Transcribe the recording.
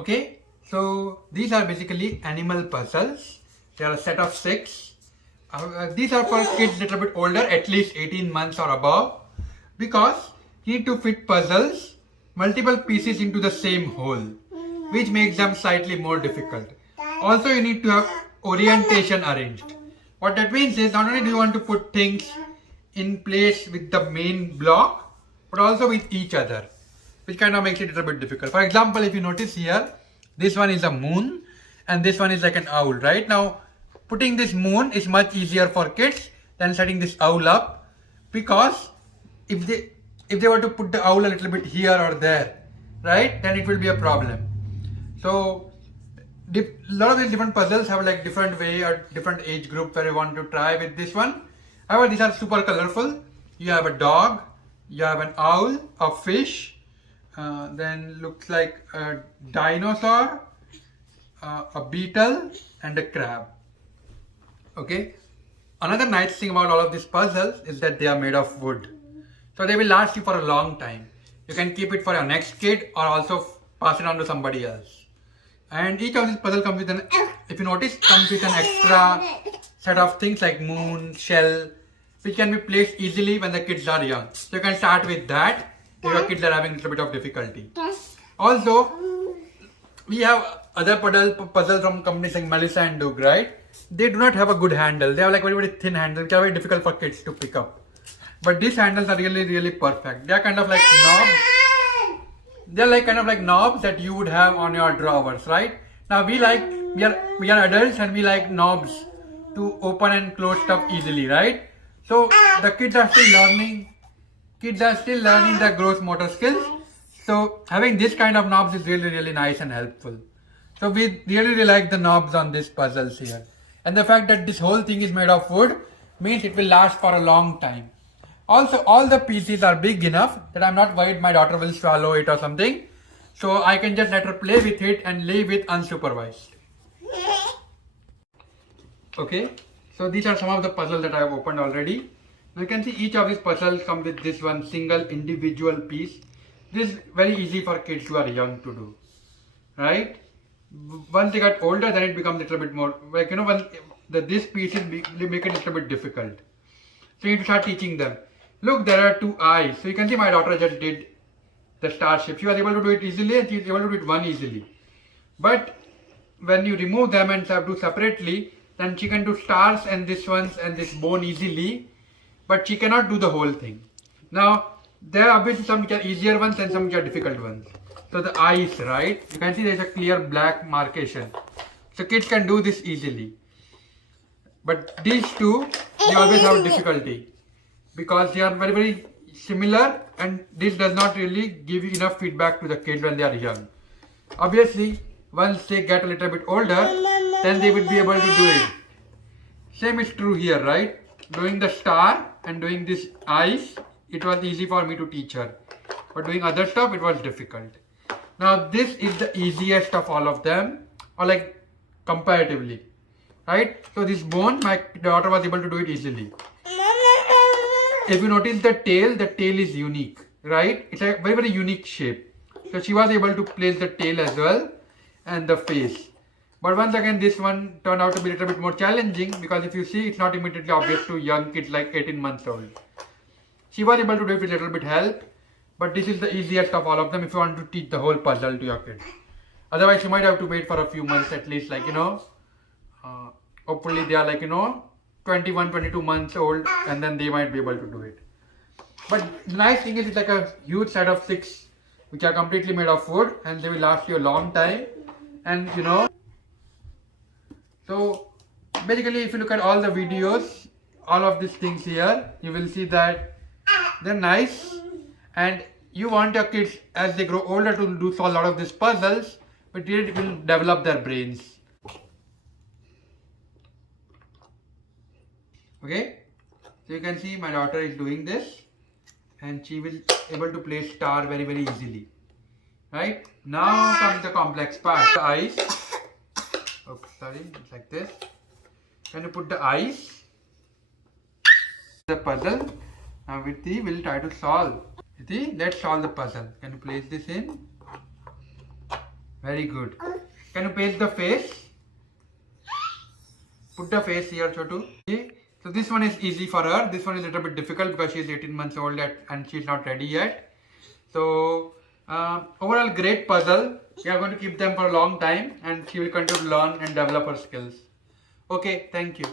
Okay, so these are basically animal puzzles. They are a set of 6. These are for kids little bit older, at least 18 months or above, because you need to fit puzzles, multiple pieces into the same hole, which makes them slightly more difficult. Also, you need to have orientation arranged. What that means is not only do you want to put things in place with the main block, but also with each other, which kind of makes it a little bit difficult. For example, if you notice here, this one is a moon and this one is like an owl, right? Now, putting this moon is much easier for kids than setting this owl up, because if they were to put the owl a little bit here or there, right, then it will be a problem. So a lot of these different puzzles have like different way or different age group where you want to try with this one. However, these are super colorful. You have a dog, you have an owl, a fish, then looks like a dinosaur, a beetle and a crab. Okay. Another nice thing about all of these puzzles is that they are made of wood. So they will last you for a long time. You can keep it for your next kid or also pass it on to somebody else. And each of these puzzle comes with if you notice, comes with an extra set of things like moon, shell, which can be placed easily when the kids are young. So you can start with that if your kids are having a little bit of difficulty. Also, we have other puzzles from companies like Melissa and Doug, right? They do not have a good handle. They have like very, very thin handles, which are very difficult for kids to pick up. But these handles are really, really perfect. They are kind of like knobs. They are like kind of like knobs that you would have on your drawers, right? Now we are adults and we like knobs to open and close stuff easily, right? So the kids are still learning. Kids are still learning their gross motor skills. So having this kind of knobs is really, really nice and helpful. So we really, really like the knobs on these puzzles here. And the fact that this whole thing is made of wood means it will last for a long time. Also, all the pieces are big enough that I'm not worried my daughter will swallow it or something. So I can just let her play with it and leave it unsupervised. Okay, so these are some of the puzzles that I have opened already. You can see each of these puzzles come with this one single individual piece. This is very easy for kids who are young to do, right? Once they get older, then it becomes a little bit more like, when these pieces make it a little bit difficult. So you need to start teaching them. Look, there are 2 eyes. So you can see my daughter just did the star shape. She was able to do it easily and she was able to do it one easily. But when you remove them and do separately, then she can do stars and this ones and this bone easily. But she cannot do the whole thing. Now, there are obviously some which are easier ones and some which are difficult ones. So the eyes, right? You can see there is a clear black markation. So kids can do this easily. But these two, they always have difficulty, because they are very, very similar and this does not really give you enough feedback to the kids when they are young. Obviously, once they get a little bit older, then they will be able to do it. Same is true here, right? Doing the star and doing this eyes, it was easy for me to teach her. But doing other stuff, it was difficult. Now this is the easiest of all of them, or like comparatively, right? So this bone, my daughter was able to do it easily. If you notice the tail is unique, right? It's a very, very unique shape. So she was able to place the tail as well and the face. But once again, this one turned out to be a little bit more challenging, because if you see, it's not immediately obvious to young kids like 18 months old. She was able to do it with a little bit help, but this is the easiest of all of them if you want to teach the whole puzzle to your kids. Otherwise, you might have to wait for a few months at least, like, hopefully they are like, 21, 22 months old, and then they might be able to do it. But the nice thing is it's like a huge set of 6 which are completely made of wood and they will last you a long time. And so basically if you look at all the videos, all of these things here, you will see that they're nice and you want your kids as they grow older to solve a lot of these puzzles, but it will develop their brains. Okay, so you can see my daughter is doing this and she will able to place star very, very easily. Right, now comes the complex part. The eyes. Oops, sorry, it's like this. Can you put the eyes? The puzzle. Now Viti will try to solve. Viti, let's solve the puzzle. Can you place this in? Very good. Can you paste the face? Put the face here, Chotu. Okay. So this one is easy for her. This one is a little bit difficult because she is 18 months old and she is not ready yet. So overall great puzzle. We are going to keep them for a long time and she will continue to learn and develop her skills. Okay, thank you.